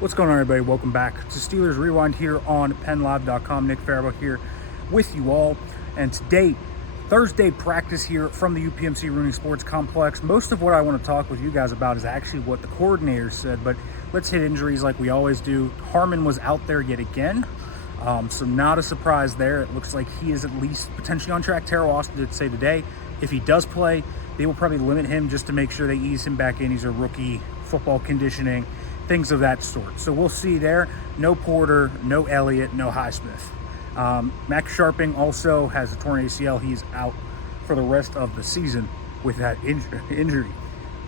What's going on, everybody? Welcome back to Steelers Rewind here on PennLive.com. Nick Farabaugh here with you all. And today, Thursday practice here from the UPMC Rooney Sports Complex. Most of what I want to talk with you guys about is actually what the coordinator said, but let's hit injuries like we always do. Harmon was out there yet again, so not a surprise there. It looks like he is at least potentially on track. Teryl Austin did say today, if he does play, they will probably limit him just to make sure they ease him back in. He's a rookie, football conditioning, things of that sort. So we'll see there. No Porter, no Elliott, no Highsmith. Max Sharping also has a torn ACL. He's out for the rest of the season with that injury.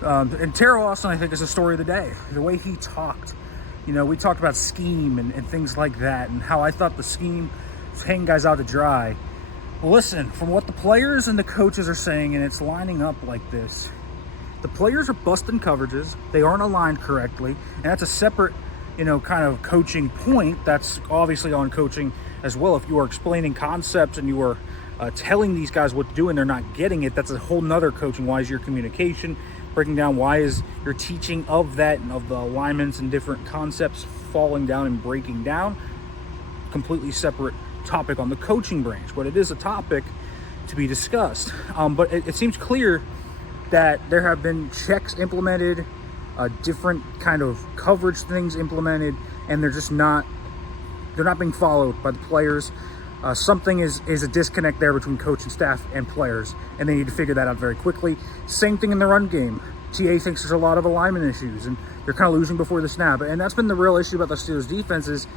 And Teryl Austin, I think, is the story of the day. The way he talked. You know, we talked about scheme and things like that, and how I thought the scheme was hanging guys out to dry. Well, listen, from what the players and the coaches are saying, and it's lining up like this, the players are busting coverages. They aren't aligned correctly. And that's a separate, kind of coaching point. That's obviously on coaching as well. If you are explaining concepts and you are telling these guys what to do and they're not getting it, that's a whole nother coaching. Why is your communication breaking down? Why is your teaching of that and of the alignments and different concepts falling down and breaking down? Completely separate topic on the coaching branch, but it is a topic to be discussed. But it seems clear that there have been checks implemented, different kind of coverage things implemented, and they're not being followed by the players. Something is a disconnect there between coach and staff and players, and they need to figure that out very quickly. Same thing in the run game. TA thinks there's a lot of alignment issues, and they're kind of losing before the snap. And that's been the real issue about the Steelers defense is,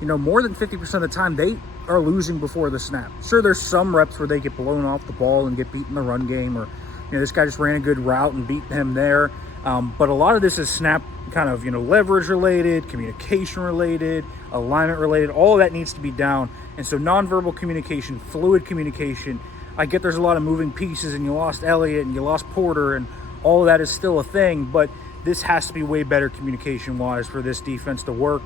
more than 50% of the time they are losing before the snap. Sure, there's some reps where they get blown off the ball and get beat in the run game, or this guy just ran a good route and beat him there. But a lot of this is snap kind of, leverage related, communication related, alignment related. All of that needs to be down. And so nonverbal communication, fluid communication. I get there's a lot of moving pieces, and you lost Elliott and you lost Porter, and all of that is still a thing. But this has to be way better communication-wise for this defense to work.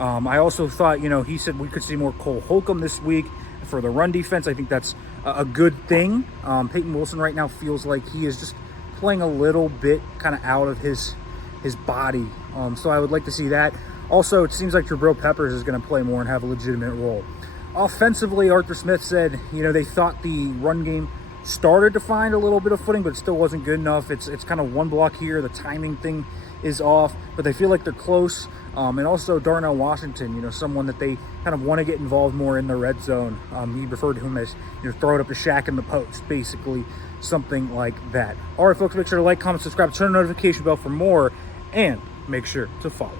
I also thought, he said we could see more Cole Holcomb this week for the run defense. I think that's a good thing. Peyton Wilson right now feels like he is just playing a little bit kind of out of his body. So I would like to see that. Also, it seems like Jabril Peppers is going to play more and have a legitimate role. Offensively, Arthur Smith said, they thought the run game started to find a little bit of footing, but it still wasn't good enough. It's kind of one block here. The timing thing is off, but they feel like they're close. And also Darnell Washington, someone that they kind of want to get involved more in the red zone. He referred to him as, throw it up to Shaq in the post, basically something like that. All right, folks, make sure to like, comment, subscribe, turn the notification bell for more, and make sure to follow.